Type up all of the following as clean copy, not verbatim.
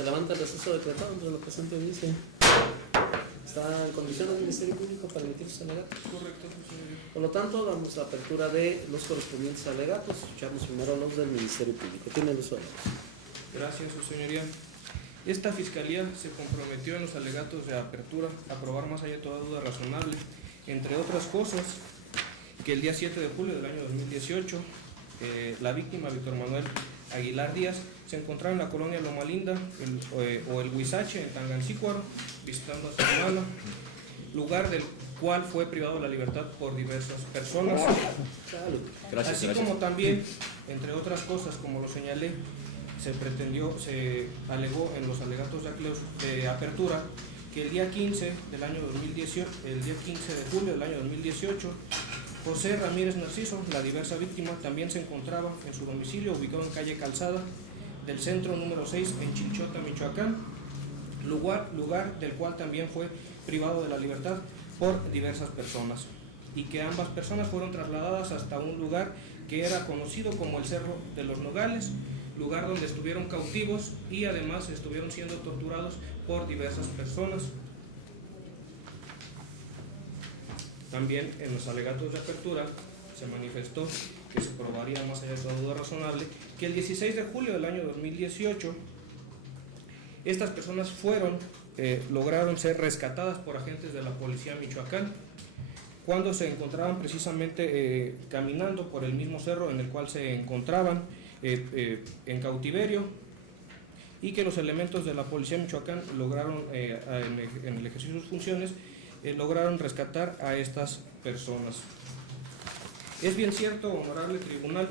Se levanta el receso decretado entre la presente audiencia. ¿Está en condición el Ministerio Público para emitir sus alegatos? Correcto, señoría. Por lo tanto, damos la apertura de los correspondientes alegatos. Escuchamos primero los del Ministerio Público. Tiene el uso de la voz. Gracias, su señoría. Esta Fiscalía se comprometió en los alegatos de apertura a probar más allá de toda duda razonable, entre otras cosas, que el día 7 de julio del año 2018, la víctima, Víctor Manuel Aguilar Díaz, se encontraba en la colonia Loma Linda o el Huizache, en Tangancícuaro, visitando a su hermana, lugar del cual fue privado de la libertad por diversas personas. Así como también, entre otras cosas, como lo señalé, se alegó en los alegatos de apertura que el día 15 del año 2018, el día 15 de julio del año 2018, José Ramírez Narciso, la diversa víctima, también se encontraba en su domicilio ubicado en calle Calzada del centro número 6 en Chilchota, Michoacán, lugar del cual también fue privado de la libertad por diversas personas, y que ambas personas fueron trasladadas hasta un lugar que era conocido como el Cerro de los Nogales, lugar donde estuvieron cautivos y además estuvieron siendo torturados por diversas personas. También en los alegatos de apertura se manifestó que se probaría más allá de toda duda razonable que el 16 de julio del año 2018 estas personas lograron ser rescatadas por agentes de la Policía Michoacán cuando se encontraban precisamente caminando por el mismo cerro en el cual se encontraban en cautiverio, y que los elementos de la Policía Michoacán lograron, en el ejercicio de sus funciones, lograron rescatar a estas personas. Es bien cierto, honorable tribunal,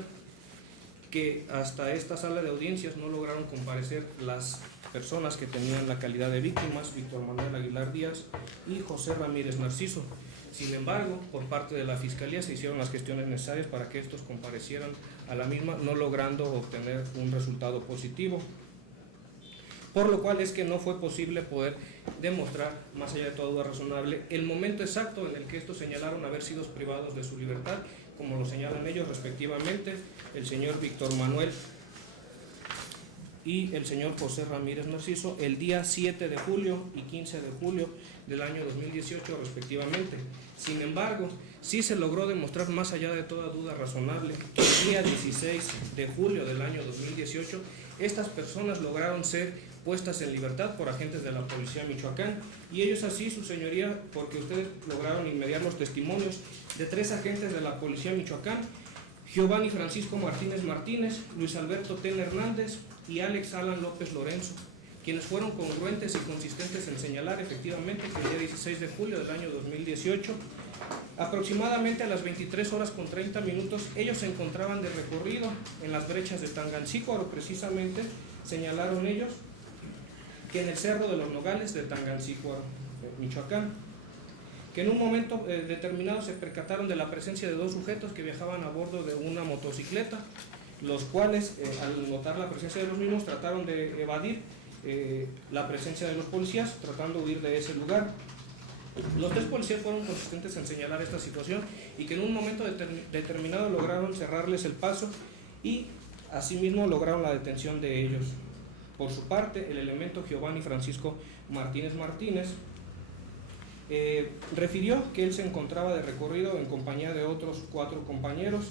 que hasta esta sala de audiencias no lograron comparecer las personas que tenían la calidad de víctimas, Víctor Manuel Aguilar Díaz y José Ramírez Narciso. Sin embargo, por parte de la Fiscalía se hicieron las gestiones necesarias para que estos comparecieran a la misma, no logrando obtener un resultado positivo, por lo cual es que no fue posible poder demostrar, más allá de toda duda razonable, el momento exacto en el que estos señalaron haber sido privados de su libertad, como lo señalan ellos respectivamente, el señor Víctor Manuel y el señor José Ramírez Narciso, el día 7 de julio y 15 de julio del año 2018 respectivamente. Sin embargo, sí se logró demostrar, más allá de toda duda razonable, que el día 16 de julio del año 2018 estas personas lograron ser puestas en libertad por agentes de la Policía Michoacán, y ellos así, su señoría, porque ustedes lograron inmediar los testimonios de 3 agentes de la Policía Michoacán: Giovanni Francisco Martínez Martínez, Luis Alberto Ten Hernández y Alex Alan López Lorenzo, quienes fueron congruentes y consistentes en señalar efectivamente que el día 16 de julio del año 2018, aproximadamente a las 23 horas con 30 minutos, ellos se encontraban de recorrido en las brechas de Tangancícuaro, precisamente señalaron ellos que en el Cerro de los Nogales de Tangancícuaro, Michoacán, que en un momento determinado se percataron de la presencia de 2 sujetos que viajaban a bordo de una motocicleta, los cuales, al notar la presencia de los mismos, trataron de evadir la presencia de los policías, tratando de huir de ese lugar. Los 3 policías fueron consistentes en señalar esta situación y que en un momento determinado lograron cerrarles el paso y asimismo lograron la detención de ellos. Por su parte, el elemento Giovanni Francisco Martínez Martínez refirió que él se encontraba de recorrido en compañía de otros 4 compañeros,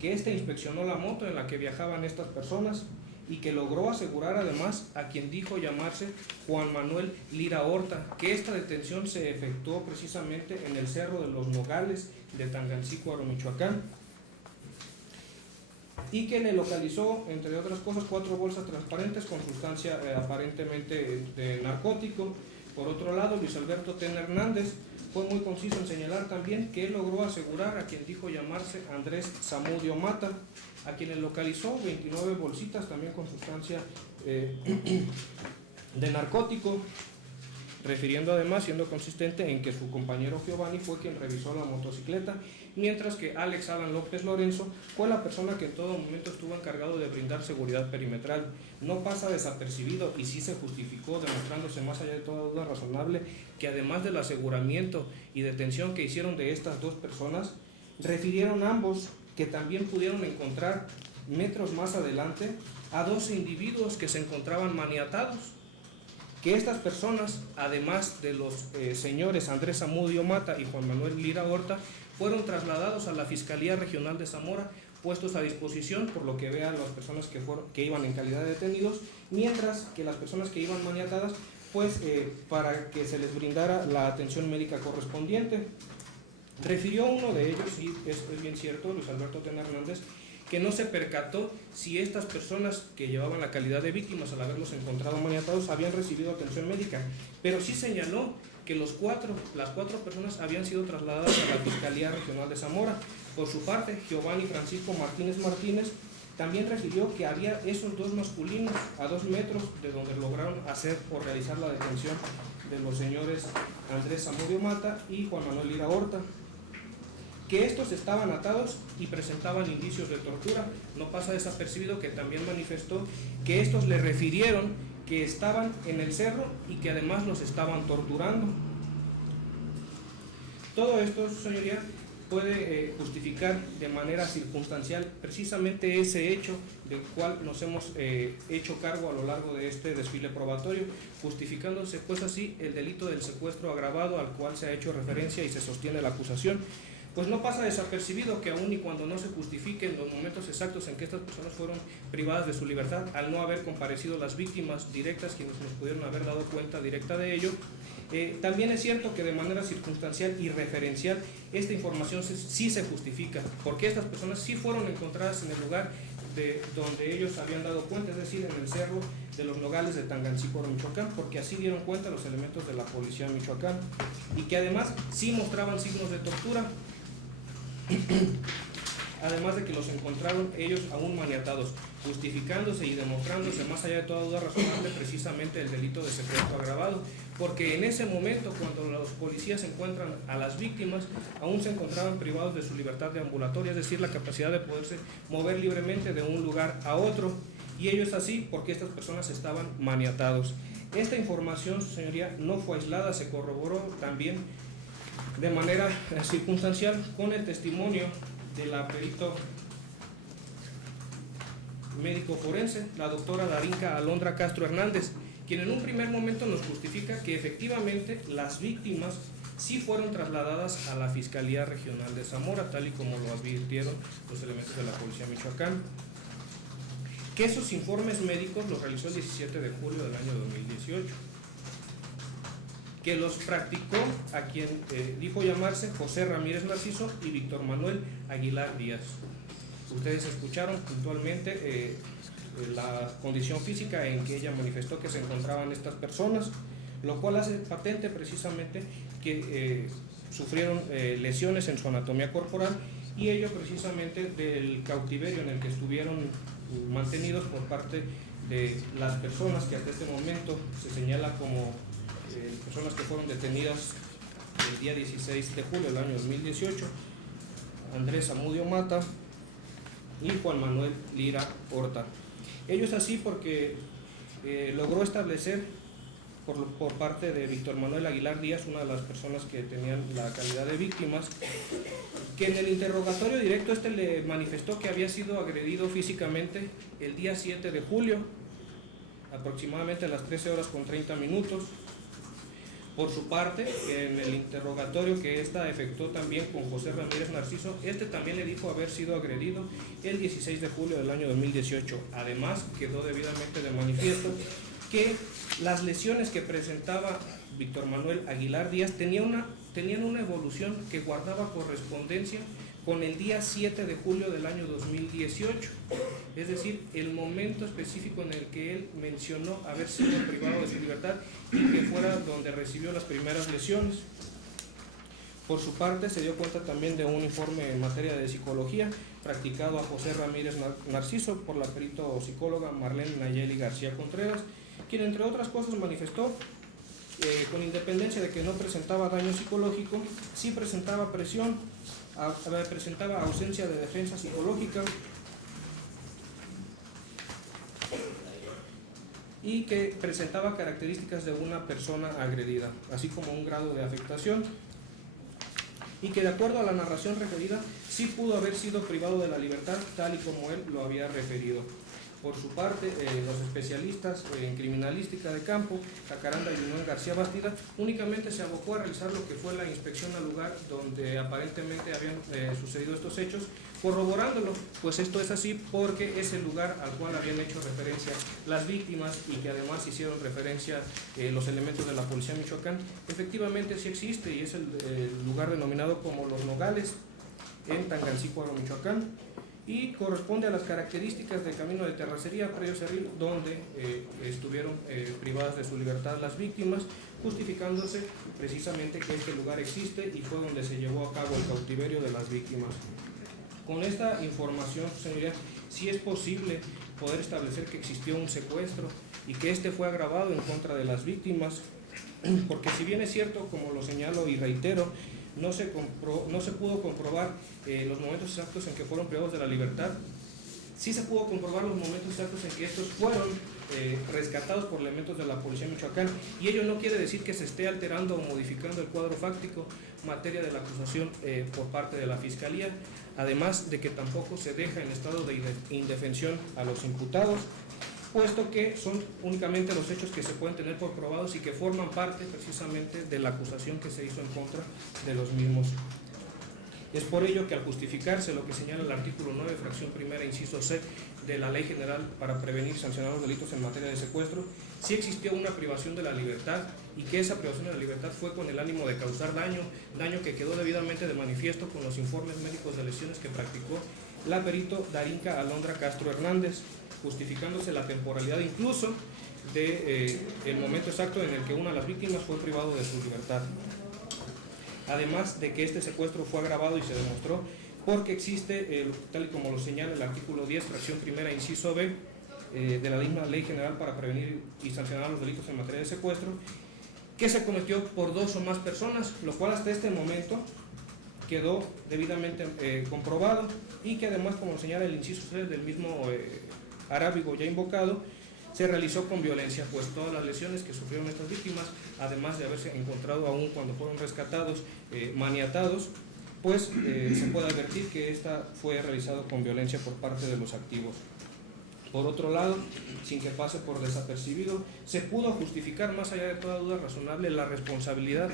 que inspeccionó la moto en la que viajaban estas personas y que logró asegurar además a quien dijo llamarse Juan Manuel Lira Horta, que esta detención se efectuó precisamente en el Cerro de los Nogales de Tangancícuaro, Michoacán, y que le localizó, entre otras cosas, 4 bolsas transparentes con sustancia aparentemente de narcótico. Por otro lado, Luis Alberto Ten Hernández fue muy conciso en señalar también que él logró asegurar a quien dijo llamarse Andrés Zamudio Mata, a quien le localizó 29 bolsitas también con sustancia de narcótico, refiriendo además, siendo consistente en que su compañero Giovanni fue quien revisó la motocicleta, mientras que Alex Alan López Lorenzo fue la persona que en todo momento estuvo encargado de brindar seguridad perimetral. No pasa desapercibido y sí se justificó, demostrándose más allá de toda duda razonable que además del aseguramiento y detención que hicieron de estas 2 personas, refirieron ambos que también pudieron encontrar metros más adelante a 12 individuos que se encontraban maniatados que estas personas, además de los señores Andrés Zamudio Mata y Juan Manuel Lira Horta, fueron trasladados a la Fiscalía Regional de Zamora, puestos a disposición por lo que vean las personas que iban en calidad de detenidos, mientras que las personas que iban maniatadas, pues para que se les brindara la atención médica correspondiente. Refirió uno de ellos, y es bien cierto, Luis Alberto Tena Hernández, que no se percató si estas personas que llevaban la calidad de víctimas al haberlos encontrado maniatados habían recibido atención médica, pero sí señaló que las cuatro personas habían sido trasladadas a la Fiscalía Regional de Zamora. Por su parte, Giovanni Francisco Martínez también refirió que había esos dos masculinos a 2 metros de donde lograron hacer o realizar la detención de los señores Andrés Zamudio Mata y Juan Manuel Lira Horta, que estos estaban atados y presentaban indicios de tortura. No pasa desapercibido que también manifestó que estos le refirieron que estaban en el cerro y que además los estaban torturando. Todo esto, señoría, puede justificar de manera circunstancial precisamente ese hecho del cual nos hemos hecho cargo a lo largo de este desfile probatorio, justificándose pues así el delito del secuestro agravado al cual se ha hecho referencia y se sostiene la acusación. Pues no pasa desapercibido que aun y cuando no se justifiquen los momentos exactos en que estas personas fueron privadas de su libertad, al no haber comparecido las víctimas directas, quienes nos pudieron haber dado cuenta directa de ello, también es cierto que de manera circunstancial y referencial esta información sí se justifica, porque estas personas sí fueron encontradas en el lugar donde ellos habían dado cuenta, es decir, en el cerro de los Nogales de Tangancíparo, Michoacán, porque así dieron cuenta los elementos de la policía de Michoacán, y que además sí mostraban signos de tortura, además de que los encontraron ellos aún maniatados, justificándose y demostrándose más allá de toda duda razonable precisamente el delito de secuestro agravado, porque en ese momento, cuando los policías encuentran a las víctimas, aún se encontraban privados de su libertad deambulatoria, es decir, la capacidad de poderse mover libremente de un lugar a otro, y ello es así porque estas personas estaban maniatados. Esta información, señoría, no fue aislada, se corroboró también de manera circunstancial con el testimonio de la perito médico forense, la doctora Darinka Alondra Castro Hernández, quien en un primer momento nos justifica que efectivamente las víctimas sí fueron trasladadas a la Fiscalía Regional de Zamora, tal y como lo advirtieron los elementos de la Policía de Michoacán, que esos informes médicos los realizó el 17 de julio del año 2018, que los practicó a quien dijo llamarse José Ramírez Narciso y Víctor Manuel Aguilar Díaz. Ustedes escucharon puntualmente la condición física en que ella manifestó que se encontraban estas personas, lo cual hace patente precisamente que sufrieron lesiones en su anatomía corporal, y ello precisamente del cautiverio en el que estuvieron mantenidos por parte de las personas que hasta este momento se señala como personas que fueron detenidas el día 16 de julio del año 2018, Andrés Zamudio Mata y Juan Manuel Lira Horta. Ello es así porque logró establecer por parte de Víctor Manuel Aguilar Díaz, una de las personas que tenían la calidad de víctimas, que en el interrogatorio directo le manifestó que había sido agredido físicamente el día 7 de julio, aproximadamente a las 13:30. Por su parte, en el interrogatorio que ésta efectuó también con José Ramírez Narciso, también le dijo haber sido agredido el 16 de julio del año 2018. Además, quedó debidamente de manifiesto que las lesiones que presentaba Víctor Manuel Aguilar Díaz tenían una evolución que guardaba correspondencia con el día 7 de julio del año 2018, es decir, el momento específico en el que él mencionó haber sido privado de su libertad y que fuera donde recibió las primeras lesiones. Por su parte, se dio cuenta también de un informe en materia de psicología practicado a José Ramírez Narciso por la perito psicóloga Marlene Nayeli García Contreras, quien entre otras cosas manifestó con independencia de que no presentaba daño psicológico, sí presentaba presión, presentaba ausencia de defensa psicológica y que presentaba características de una persona agredida, así como un grado de afectación, y que de acuerdo a la narración referida sí pudo haber sido privado de la libertad tal y como él lo había referido. Por su parte, los especialistas en criminalística de campo, Jacaranda y Manuel García Bastida, únicamente se abocó a realizar lo que fue la inspección al lugar donde aparentemente habían sucedido estos hechos, corroborándolo, pues esto es así porque es el lugar al cual habían hecho referencia las víctimas y que además hicieron referencia los elementos de la Policía de Michoacán. Efectivamente sí existe y es el lugar denominado como Los Nogales en Tangancícuaro, Michoacán, y corresponde a las características del camino de terracería Predio Cerril, donde estuvieron privadas de su libertad las víctimas, justificándose precisamente que este lugar existe y fue donde se llevó a cabo el cautiverio de las víctimas. Con esta información, señoría, sí es posible poder establecer que existió un secuestro y que este fue agravado en contra de las víctimas, porque si bien es cierto, como lo señalo y reitero, no se pudo comprobar los momentos exactos en que fueron privados de la libertad, sí se pudo comprobar los momentos exactos en que estos fueron rescatados por elementos de la Policía de Michoacán, y ello no quiere decir que se esté alterando o modificando el cuadro fáctico materia de la acusación por parte de la Fiscalía, además de que tampoco se deja en estado de indefensión a los imputados, puesto que son únicamente los hechos que se pueden tener por probados y que forman parte precisamente de la acusación que se hizo en contra de los mismos. Es por ello que al justificarse lo que señala el artículo 9, fracción primera, inciso C, de la Ley General para prevenir y sancionar los delitos en materia de secuestro, sí existió una privación de la libertad y que esa privación de la libertad fue con el ánimo de causar daño que quedó debidamente de manifiesto con los informes médicos de lesiones que practicó la perito Darinka Alondra Castro Hernández, justificándose la temporalidad incluso de el momento exacto en el que una de las víctimas fue privado de su libertad. Además de que este secuestro fue agravado y se demostró porque existe, tal y como lo señala el artículo 10, fracción primera, inciso B, de la misma Ley General para prevenir y sancionar los delitos en materia de secuestro, que se cometió por 2 o más personas, lo cual hasta este momento quedó debidamente comprobado y que además, como señala el inciso C del mismo arábigo ya invocado, se realizó con violencia, pues todas las lesiones que sufrieron estas víctimas, además de haberse encontrado aún cuando fueron rescatados, maniatados, pues se puede advertir que esta fue realizada con violencia por parte de los activos. Por otro lado, sin que pase por desapercibido, se pudo justificar más allá de toda duda razonable la responsabilidad,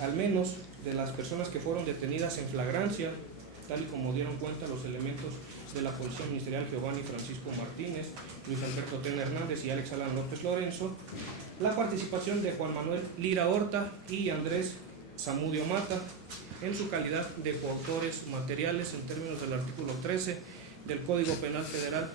al menos de las personas que fueron detenidas en flagrancia, tal y como dieron cuenta los elementos de la Policía Ministerial Giovanni Francisco Martínez, Luis Alberto Tena Hernández y Alex Alan López Lorenzo, la participación de Juan Manuel Lira Horta y Andrés Zamudio Mata en su calidad de coautores materiales en términos del artículo 13 del Código Penal Federal,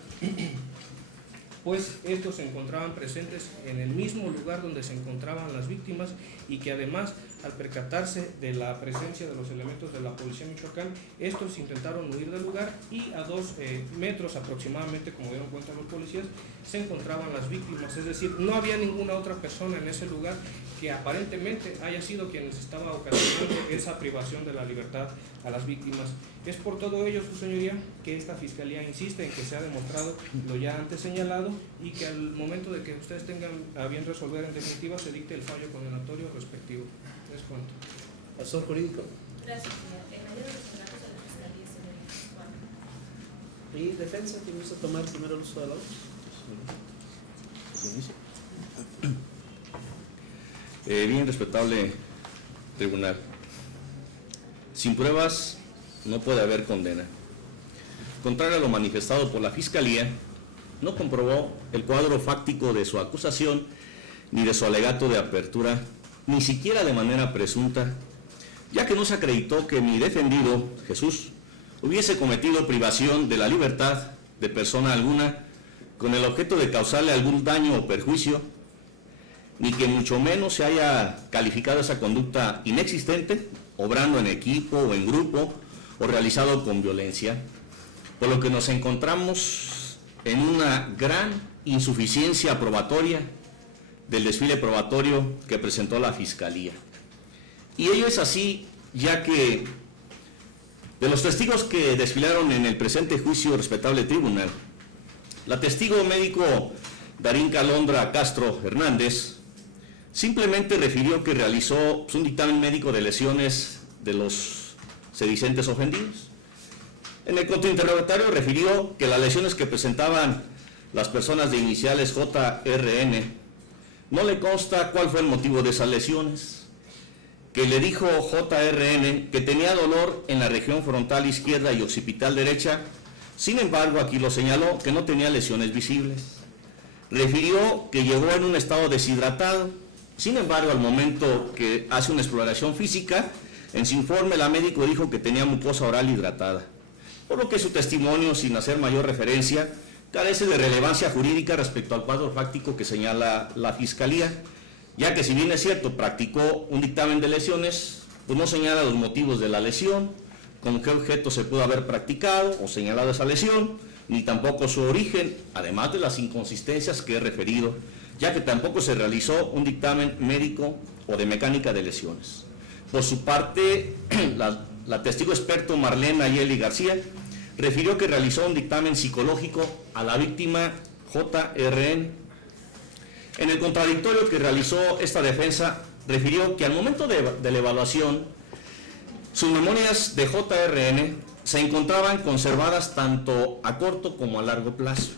pues estos se encontraban presentes en el mismo lugar donde se encontraban las víctimas y que además, al percatarse de la presencia de los elementos de la Policía de Michoacán, estos intentaron huir del lugar y a 2 metros aproximadamente, como dieron cuenta los policías, se encontraban las víctimas, es decir, no había ninguna otra persona en ese lugar que aparentemente haya sido quienes estaba ocasionando esa privación de la libertad a las víctimas. Es por todo ello, su señoría, que esta Fiscalía insiste en que se ha demostrado lo ya antes señalado y que al momento de que ustedes tengan a bien resolver en definitiva se dicte el fallo condenatorio respectivo. Es cuanto. Asesor jurídico. Gracias, señor. En mayor de los relatos de la Fiscalía, señor. ¿Y defensa? ¿Quién gusta tomar primero el uso de la voz? Bien, respetable tribunal. Sin pruebas no puede haber condena. Contrario a lo manifestado por la Fiscalía, no comprobó el cuadro fáctico de su acusación ni de su alegato de apertura, ni siquiera de manera presunta, ya que no se acreditó que mi defendido, Jesús, hubiese cometido privación de la libertad de persona alguna con el objeto de causarle algún daño o perjuicio, ni que mucho menos se haya calificado esa conducta inexistente, obrando en equipo o en grupo, o realizado con violencia, por lo que nos encontramos en una gran insuficiencia probatoria del desfile probatorio que presentó la Fiscalía. Y ello es así, ya que de los testigos que desfilaron en el presente juicio, respetable tribunal, la testigo médico Darinka Alondra Castro Hernández simplemente refirió que realizó un dictamen médico de lesiones de los sedicentes ofendidos. En el contrainterrogatorio refirió que las lesiones que presentaban las personas de iniciales JRN, no le consta cuál fue el motivo de esas lesiones, que le dijo JRN que tenía dolor en la región frontal izquierda y occipital derecha. Sin embargo, aquí lo señaló que no tenía lesiones visibles. Refirió que llegó en un estado deshidratado. Sin embargo, al momento que hace una exploración física, en su informe la médico dijo que tenía mucosa oral hidratada, por lo que su testimonio, sin hacer mayor referencia, carece de relevancia jurídica respecto al cuadro fáctico que señala la Fiscalía, ya que si bien es cierto, practicó un dictamen de lesiones, pues no señala los motivos de la lesión, con qué objeto se pudo haber practicado o señalado esa lesión, ni tampoco su origen, además de las inconsistencias que he referido, ya que tampoco se realizó un dictamen médico o de mecánica de lesiones. Por su parte, la testigo experto Marlene Ayeli García refirió que realizó un dictamen psicológico a la víctima JRN. En el contradictorio que realizó esta defensa, refirió que al momento de la evaluación, sus memorias de JRN se encontraban conservadas tanto a corto como a largo plazo,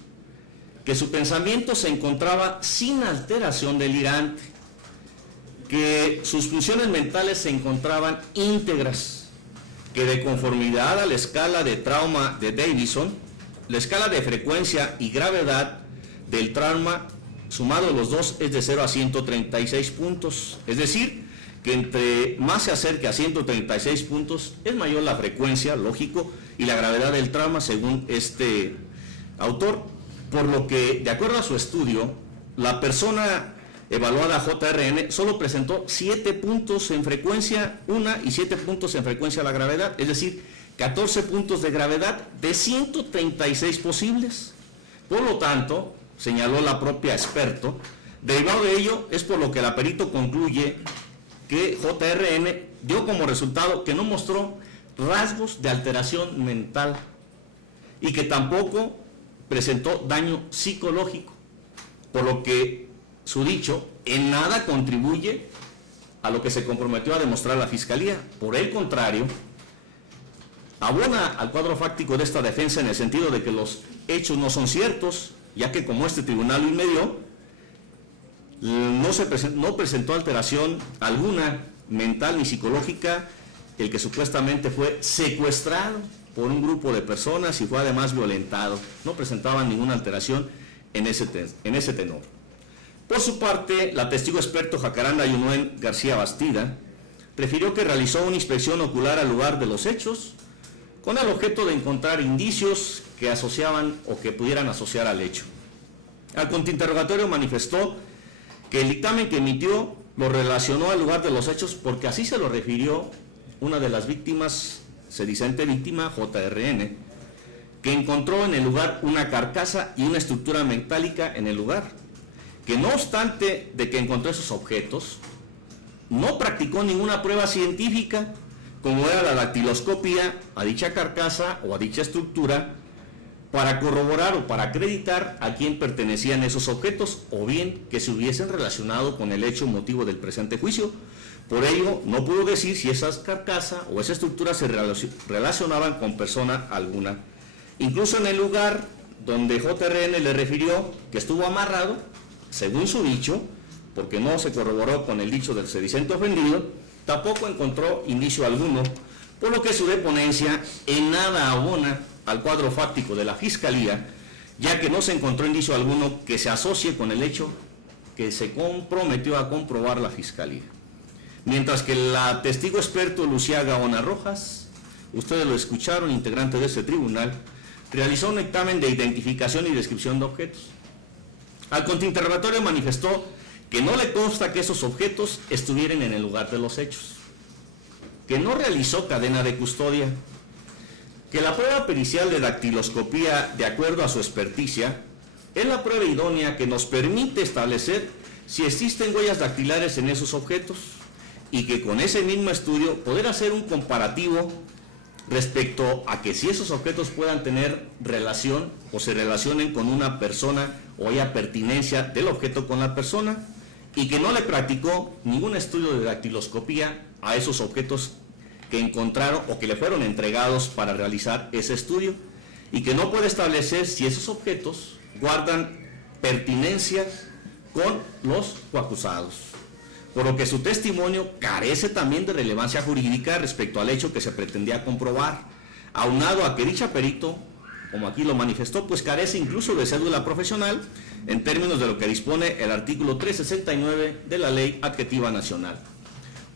que su pensamiento se encontraba sin alteración delirante, que sus funciones mentales se encontraban íntegras, que de conformidad a la escala de trauma de Davison, la escala de frecuencia y gravedad del trauma, sumado los dos, es de 0 a 136 puntos, es decir, que entre más se acerque a 136 puntos, es mayor la frecuencia, lógico, y la gravedad del trauma, según este autor, por lo que, de acuerdo a su estudio, la persona evaluada JRN solo presentó 7 puntos en frecuencia una y 7 puntos en frecuencia a la gravedad, es decir, 14 puntos de gravedad de 136 posibles. Por lo tanto, señaló la propia experto, derivado de ello es por lo que la perito concluye que JRN dio como resultado que no mostró rasgos de alteración mental y que tampoco presentó daño psicológico, por lo que su dicho en nada contribuye a lo que se comprometió a demostrar la Fiscalía. Por el contrario, abona al cuadro fáctico de esta defensa en el sentido de que los hechos no son ciertos, ya que como este tribunal lo inmedió, no presentó alteración alguna mental ni psicológica el que supuestamente fue secuestrado por un grupo de personas y fue además violentado. No presentaba ninguna alteración en ese tenor. Por su parte, la testigo experto Jacaranda Yunuen García Bastida refirió que realizó una inspección ocular al lugar de los hechos con el objeto de encontrar indicios que asociaban o que pudieran asociar al hecho. Al contrainterrogatorio manifestó que el dictamen que emitió lo relacionó al lugar de los hechos porque así se lo refirió una de las víctimas, sedicente víctima, JRN, que encontró en el lugar una carcasa y una estructura metálica en el lugar, que no obstante de que encontró esos objetos, no practicó ninguna prueba científica, como era la dactiloscopia a dicha carcasa o a dicha estructura, para corroborar o para acreditar a quién pertenecían esos objetos, o bien que se hubiesen relacionado con el hecho motivo del presente juicio. Por ello, no pudo decir si esa carcasa o esa estructura se relacionaban con persona alguna. Incluso en el lugar donde JRN le refirió que estuvo amarrado, según su dicho, porque no se corroboró con el dicho del sedicente ofendido, tampoco encontró indicio alguno, por lo que su deponencia en nada abona al cuadro fáctico de la Fiscalía, ya que no se encontró indicio alguno que se asocie con el hecho que se comprometió a comprobar la Fiscalía. Mientras que la testigo experto Lucía Gaona Rojas, ustedes lo escucharon, integrante de ese tribunal, realizó un dictamen de identificación y descripción de objetos. Al contrainterrogatorio manifestó que no le consta que esos objetos estuvieran en el lugar de los hechos, que no realizó cadena de custodia, que la prueba pericial de dactiloscopía, de acuerdo a su experticia, es la prueba idónea que nos permite establecer si existen huellas dactilares en esos objetos y que con ese mismo estudio poder hacer un comparativo respecto a que si esos objetos puedan tener relación o se relacionen con una persona o haya pertinencia del objeto con la persona, y que no le practicó ningún estudio de dactiloscopía a esos objetos que encontraron o que le fueron entregados para realizar ese estudio, y que no puede establecer si esos objetos guardan pertinencia con los coacusados, por lo que su testimonio carece también de relevancia jurídica respecto al hecho que se pretendía comprobar, aunado a que dicha perito, como aquí lo manifestó, pues carece incluso de cédula profesional en términos de lo que dispone el artículo 369 de la Ley Adjetiva Nacional.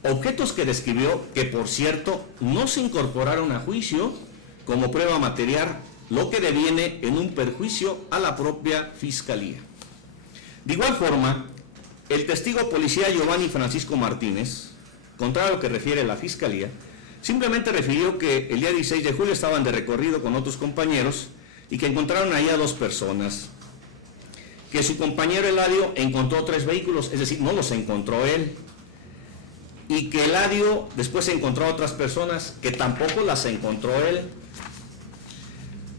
Objetos que describió que, por cierto, no se incorporaron a juicio como prueba material, lo que deviene en un perjuicio a la propia Fiscalía. De igual forma, el testigo policía Giovanni Francisco Martínez, contrario a lo que refiere la Fiscalía, simplemente refirió que el día 16 de julio estaban de recorrido con otros compañeros y que encontraron ahí a 2 personas, que su compañero Eladio encontró 3 vehículos, es decir, no los encontró él, y que Eladio después encontró a otras personas que tampoco las encontró él.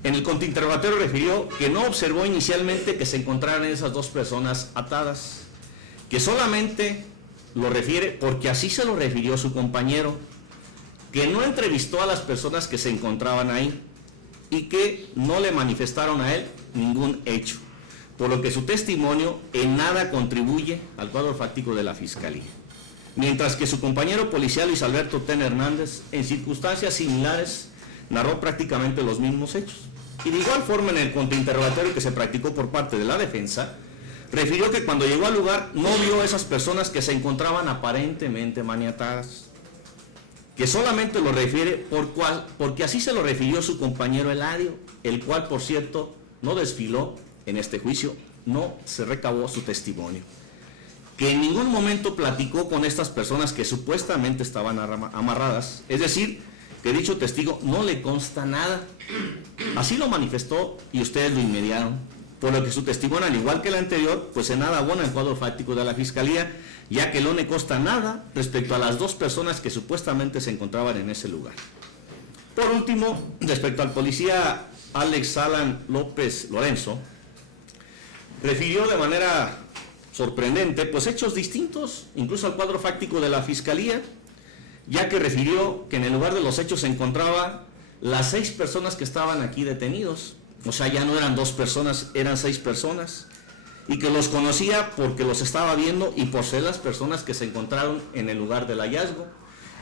En el contrainterrogatorio refirió que no observó inicialmente que se encontraran esas 2 personas atadas, que solamente lo refiere porque así se lo refirió su compañero, que no entrevistó a las personas que se encontraban ahí y que no le manifestaron a él ningún hecho, por lo que su testimonio en nada contribuye al cuadro fáctico de la Fiscalía. Mientras que su compañero policial Luis Alberto Tena Hernández, en circunstancias similares, narró prácticamente los mismos hechos. Y de igual forma, en el contrainterrogatorio que se practicó por parte de la defensa, refirió que cuando llegó al lugar no vio a esas personas que se encontraban aparentemente maniatadas, que solamente lo refiere porque así se lo refirió su compañero Eladio, el cual, por cierto, no desfiló en este juicio, no se recabó su testimonio, que en ningún momento platicó con estas personas que supuestamente estaban amarradas, es decir, que dicho testigo no le consta nada. Así lo manifestó y ustedes lo inmediaron, por lo que su testimonio, al igual que el anterior, pues en nada abona el cuadro fáctico de la Fiscalía, ya que no le consta nada respecto a las 2 personas que supuestamente se encontraban en ese lugar. Por último, respecto al policía Alex Alan López Lorenzo, refirió de manera sorprendente, pues hechos distintos, incluso al cuadro fáctico de la Fiscalía, ya que refirió que en el lugar de los hechos se encontraba las 6 personas que estaban aquí detenidos, o sea, ya no eran 2 personas, eran 6 personas, y que los conocía porque los estaba viendo y por ser las personas que se encontraron en el lugar del hallazgo.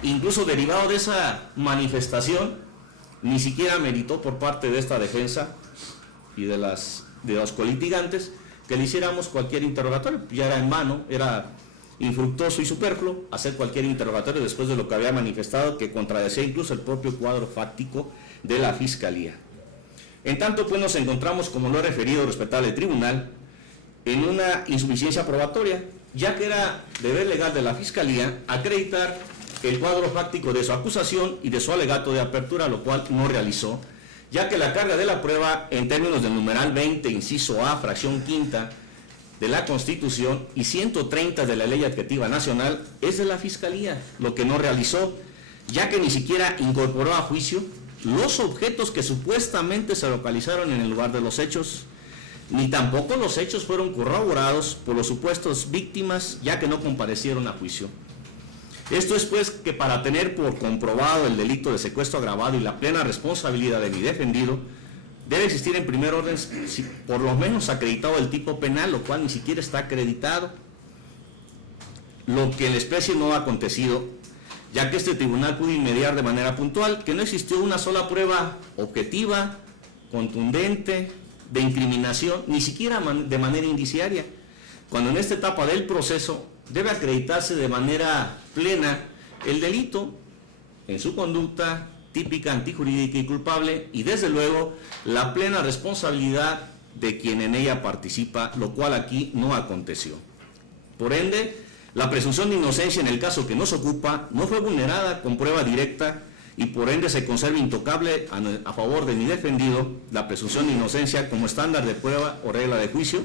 Incluso derivado de esa manifestación, ni siquiera meritó por parte de esta defensa y de los colitigantes que le hiciéramos cualquier interrogatorio, ya era en vano, era infructuoso y superfluo hacer cualquier interrogatorio después de lo que había manifestado, que contradecía incluso el propio cuadro fáctico de la Fiscalía. En tanto, pues nos encontramos, como lo he referido respetable tribunal, en una insuficiencia probatoria, ya que era deber legal de la Fiscalía acreditar el cuadro fáctico de su acusación y de su alegato de apertura, lo cual no realizó, ya que la carga de la prueba en términos del numeral 20, inciso A, fracción quinta de la Constitución y 130 de la Ley Adjetiva Nacional es de la Fiscalía, lo que no realizó, ya que ni siquiera incorporó a juicio los objetos que supuestamente se localizaron en el lugar de los hechos, ni tampoco los hechos fueron corroborados por los supuestos víctimas, ya que no comparecieron a juicio. Esto es pues que para tener por comprobado el delito de secuestro agravado y la plena responsabilidad de mi defendido, debe existir en primer orden por lo menos acreditado el tipo penal, lo cual ni siquiera está acreditado, lo que en la especie no ha acontecido, ya que este tribunal pudo inmediar de manera puntual que no existió una sola prueba objetiva, contundente, de incriminación, ni siquiera de manera indiciaria, cuando en esta etapa del proceso debe acreditarse de manera plena el delito en su conducta típica, antijurídica y culpable, y desde luego la plena responsabilidad de quien en ella participa, lo cual aquí no aconteció. Por ende, la presunción de inocencia en el caso que nos ocupa no fue vulnerada con prueba directa y por ende se conserva intocable a favor de mi defendido la presunción de inocencia como estándar de prueba o regla de juicio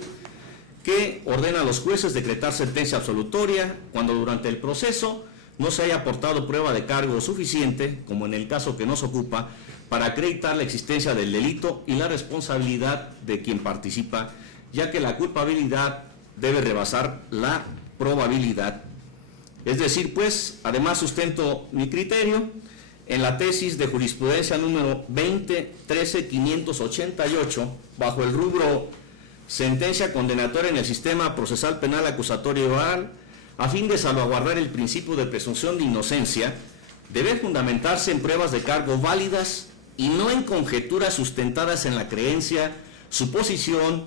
que ordena a los jueces decretar sentencia absolutoria cuando durante el proceso no se haya aportado prueba de cargo suficiente, como en el caso que nos ocupa, para acreditar la existencia del delito y la responsabilidad de quien participa, ya que la culpabilidad debe rebasar la probabilidad. Es decir, pues, además sustento mi criterio en la tesis de jurisprudencia número 20-13-588, bajo el rubro sentencia condenatoria en el sistema procesal penal acusatorio oral, a fin de salvaguardar el principio de presunción de inocencia, debe fundamentarse en pruebas de cargo válidas y no en conjeturas sustentadas en la creencia, suposición,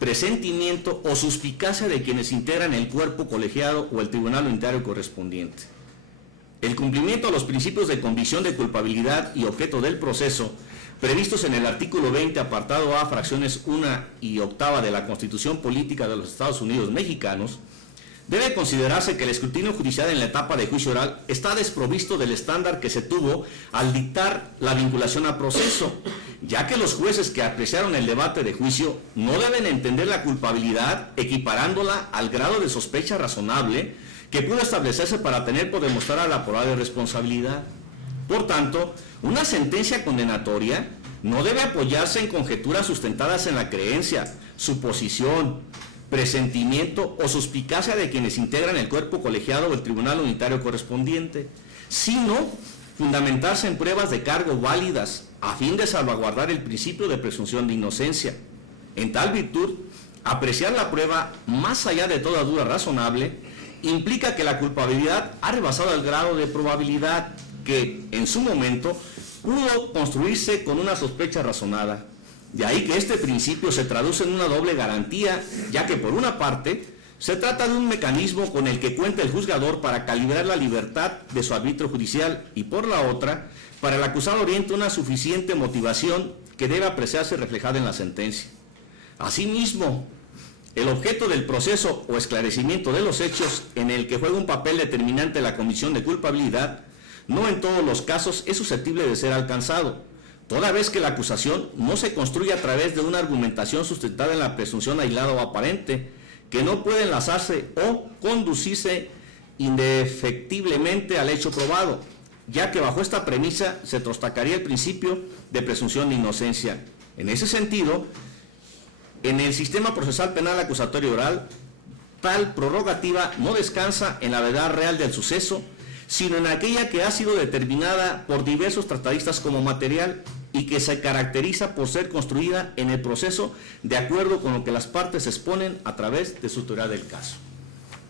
presentimiento o suspicacia de quienes integran el cuerpo colegiado o el tribunal unitario correspondiente. El cumplimiento de los principios de convicción de culpabilidad y objeto del proceso, previstos en el artículo 20, apartado A, fracciones 1 y 8 de la Constitución Política de los Estados Unidos Mexicanos, debe considerarse que el escrutinio judicial en la etapa de juicio oral está desprovisto del estándar que se tuvo al dictar la vinculación a proceso, ya que los jueces que apreciaron el debate de juicio no deben entender la culpabilidad equiparándola al grado de sospecha razonable que pudo establecerse para tener por demostrar a la probable responsabilidad. Por tanto, una sentencia condenatoria no debe apoyarse en conjeturas sustentadas en la creencia, suposición, presentimiento o suspicacia de quienes integran el cuerpo colegiado o el tribunal unitario correspondiente, sino fundamentarse en pruebas de cargo válidas a fin de salvaguardar el principio de presunción de inocencia. En tal virtud, apreciar la prueba más allá de toda duda razonable implica que la culpabilidad ha rebasado el grado de probabilidad que, en su momento, pudo construirse con una sospecha razonada. De ahí que este principio se traduce en una doble garantía, ya que por una parte, se trata de un mecanismo con el que cuenta el juzgador para calibrar la libertad de su arbitrio judicial y por la otra, para el acusado oriente una suficiente motivación que debe apreciarse reflejada en la sentencia. Asimismo, el objeto del proceso o esclarecimiento de los hechos en el que juega un papel determinante la comisión de culpabilidad, no en todos los casos es susceptible de ser alcanzado, toda vez que la acusación no se construye a través de una argumentación sustentada en la presunción aislada o aparente, que no puede enlazarse o conducirse indefectiblemente al hecho probado, ya que bajo esta premisa se trostacaría el principio de presunción de inocencia. En ese sentido, en el sistema procesal penal acusatorio oral, tal prerrogativa no descansa en la verdad real del suceso, sino en aquella que ha sido determinada por diversos tratadistas como material y que se caracteriza por ser construida en el proceso de acuerdo con lo que las partes exponen a través de su teoría del caso.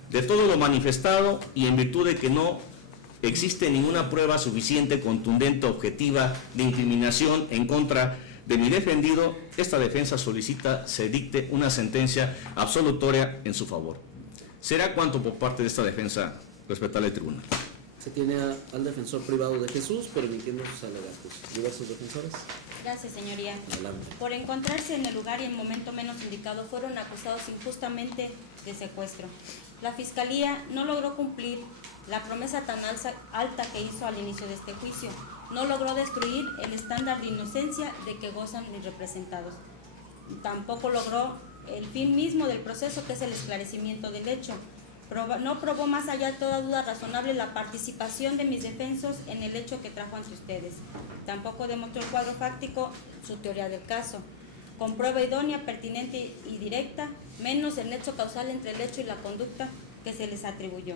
De todo lo manifestado y en virtud de que no existe ninguna prueba suficiente, contundente, objetiva de incriminación en contra de mi defendido, esta defensa solicita se dicte una sentencia absolutoria en su favor. Será cuanto por parte de esta defensa respetable al tribunal. Se tiene al defensor privado de Jesús, permitiendo sus alegatos. Diversos defensores. Gracias, señoría. Adelante. Por encontrarse en el lugar y en momento menos indicado, fueron acusados injustamente de secuestro. La Fiscalía no logró cumplir la promesa tan alta que hizo al inicio de este juicio. No logró destruir el estándar de inocencia de que gozan mis representados. Tampoco logró el fin mismo del proceso, que es el esclarecimiento del hecho. No probó más allá de toda duda razonable la participación de mis defensos en el hecho que trajo ante ustedes. Tampoco demostró el cuadro fáctico su teoría del caso, con prueba idónea, pertinente y directa, menos el nexo causal entre el hecho y la conducta que se les atribuyó.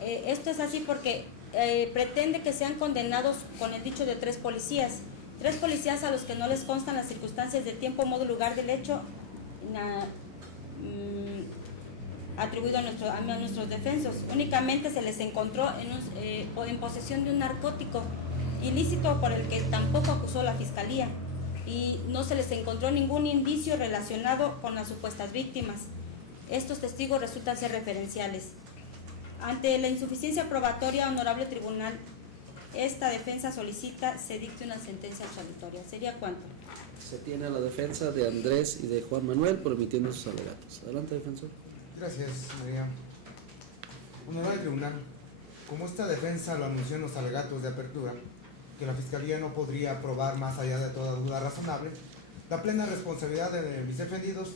Esto es así porque pretende que sean condenados con el dicho de tres policías a los que no les constan las circunstancias de tiempo, modo y lugar del hecho atribuido a nuestros defensos. Únicamente se les encontró en posesión de un narcótico ilícito por el que tampoco acusó la Fiscalía, y no se les encontró ningún indicio relacionado con las supuestas víctimas. Estos testigos resultan ser referenciales. Ante la insuficiencia probatoria, honorable tribunal, esta defensa solicita se dicte una sentencia absolutoria. ¿Sería cuánto? Se tiene a la defensa de Andrés y de Juan Manuel, permitiendo sus alegatos. Adelante, defensor. Gracias, María. Honorable tribunal, como esta defensa lo anunció en los alegatos de apertura, que la Fiscalía no podría probar más allá de toda duda razonable la plena responsabilidad de mis defendidos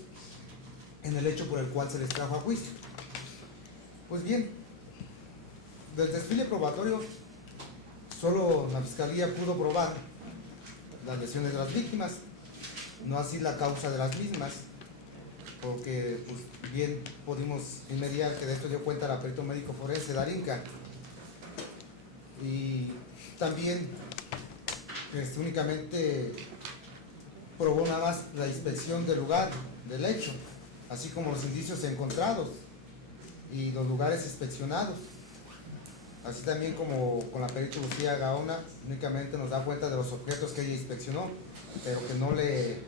en el hecho por el cual se les trajo a juicio. Pues bien, del desfile probatorio, solo la Fiscalía pudo probar las lesiones de las víctimas, no así la causa de las mismas, porque pues, bien pudimos inmediar que de esto dio cuenta la perito médico forense Darinka, y también únicamente probó nada más la inspección del lugar del hecho, así como los indicios encontrados y los lugares inspeccionados. Así también como con la perito Lucía Gaona, únicamente nos da cuenta de los objetos que ella inspeccionó, pero que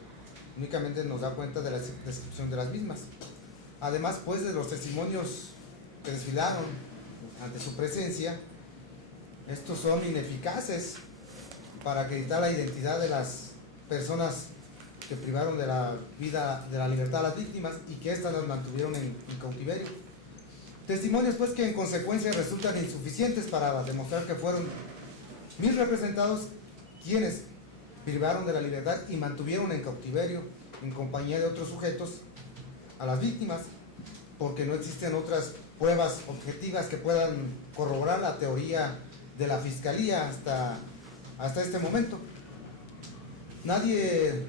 únicamente nos da cuenta de la descripción de las mismas. Además, pues, de los testimonios que desfilaron ante su presencia, estos son ineficaces para acreditar la identidad de las personas que privaron de la vida, de la libertad a las víctimas y que éstas las mantuvieron en cautiverio. Testimonios, pues, que en consecuencia resultan insuficientes para demostrar que fueron mis representados quienes privaron de la libertad y mantuvieron en cautiverio en compañía de otros sujetos a las víctimas, porque no existen otras pruebas objetivas que puedan corroborar la teoría de la Fiscalía hasta este momento. Nadie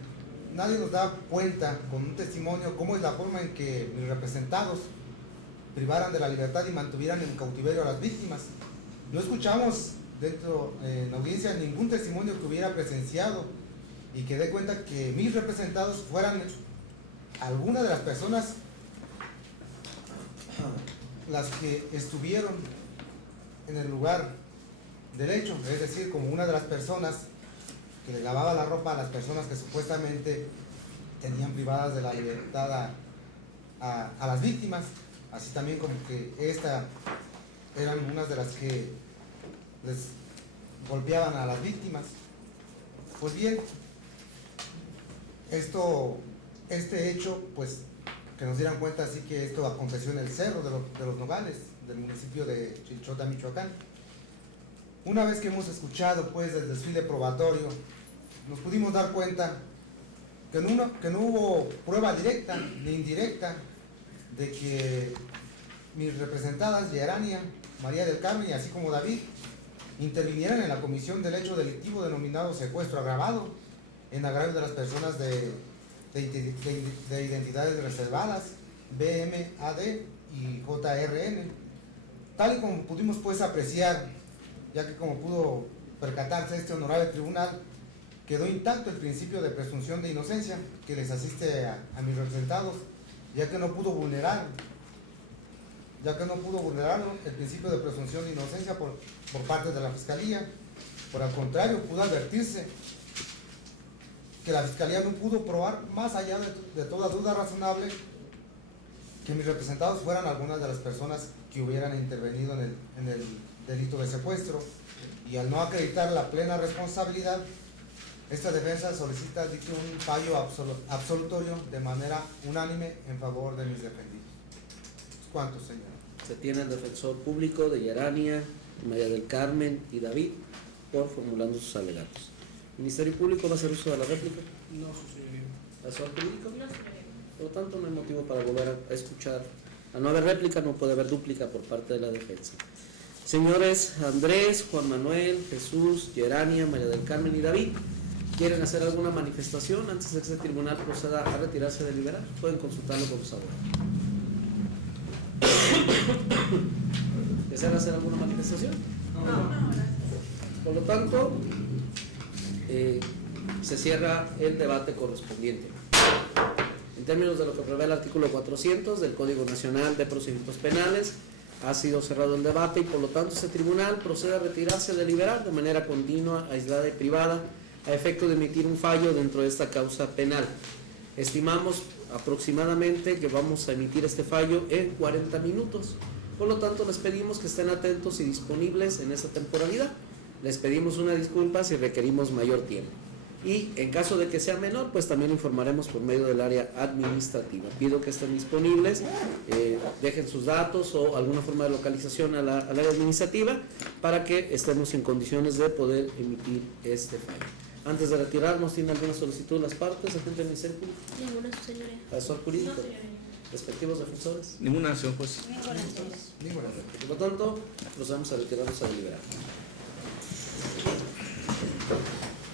nos da cuenta con un testimonio cómo es la forma en que mis representados privaran de la libertad y mantuvieran en cautiverio a las víctimas. No escuchamos en la audiencia ningún testimonio que hubiera presenciado y que dé cuenta que mis representados fueran alguna de las personas las que estuvieron en el lugar del hecho, es decir, como una de las personas que le lavaba la ropa a las personas que supuestamente tenían privadas de la libertad a las víctimas, así también como que estas eran unas de las que les golpeaban a las víctimas. Pues bien, este hecho, pues, que nos dieran cuenta, así que esto aconteció en el Cerro de los Nogales, del municipio de Chilchota, Michoacán. Una vez que hemos escuchado, pues, el desfile probatorio, nos pudimos dar cuenta que no hubo prueba directa ni indirecta de que mis representadas, Yerania, María del Carmen, y así como David, intervinieran en la comisión del hecho delictivo denominado secuestro agravado en agravio de las personas de identidades reservadas, BMAD y JRN, tal y como pudimos, pues, apreciar, ya que como pudo percatarse este honorable tribunal, quedó intacto el principio de presunción de inocencia que les asiste a mis representados, ya que no pudo vulnerarlo el principio de presunción de inocencia por parte de la Fiscalía. Por el contrario, pudo advertirse que la Fiscalía no pudo probar, más allá de toda duda razonable, que mis representados fueran algunas de las personas que hubieran intervenido en el delito de secuestro, y al no acreditar la plena responsabilidad, esta defensa solicita un fallo absolutorio de manera unánime en favor de mis defendidos. ¿Cuántos, señor? Se tiene el defensor público de Yerania, María del Carmen y David por formulando sus alegatos. ¿El Ministerio Público va a hacer uso de la réplica? No, su señoría. ¿Asesor jurídico? No, señoría. Por lo tanto, no hay motivo para volver a escuchar. Al no haber réplica, no puede haber dúplica por parte de la defensa. Señores Andrés, Juan Manuel, Jesús, Yerania, María del Carmen y David, ¿quieren hacer alguna manifestación antes de que este tribunal proceda a retirarse de deliberar? Pueden consultarlo con los abogados. ¿Desean hacer alguna manifestación? No. Por lo tanto, se cierra el debate correspondiente. En términos de lo que prevé el artículo 400 del Código Nacional de Procedimientos Penales, ha sido cerrado el debate y por lo tanto este tribunal procede a retirarse de deliberar de manera continua, aislada y privada a efecto de emitir un fallo dentro de esta causa penal. Estimamos aproximadamente que vamos a emitir este fallo en 40 minutos. Por lo tanto, les pedimos que estén atentos y disponibles en esta temporalidad. Les pedimos una disculpa si requerimos mayor tiempo. Y en caso de que sea menor, pues también informaremos por medio del área administrativa. Pido que estén disponibles, dejen sus datos o alguna forma de localización al área administrativa para que estemos en condiciones de poder emitir este fallo. Antes de retirarnos, ¿tiene alguna solicitud de las partes, agente del Ministerio Público? Ninguna, su señoría. ¿Asesor jurídico? No, señoría. ¿Respectivos defensores? Ninguna acción, pues. Ninguna, señoría. Ninguna. Por lo tanto, procedemos a retirarnos a deliberar.